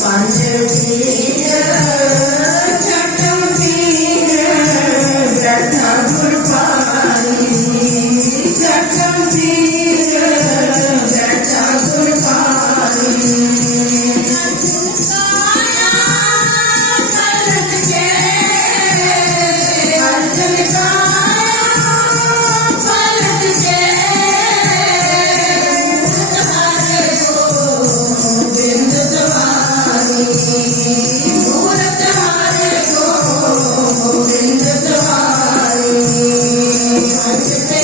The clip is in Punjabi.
ਪੰਜ ਪੀਰ Gracias.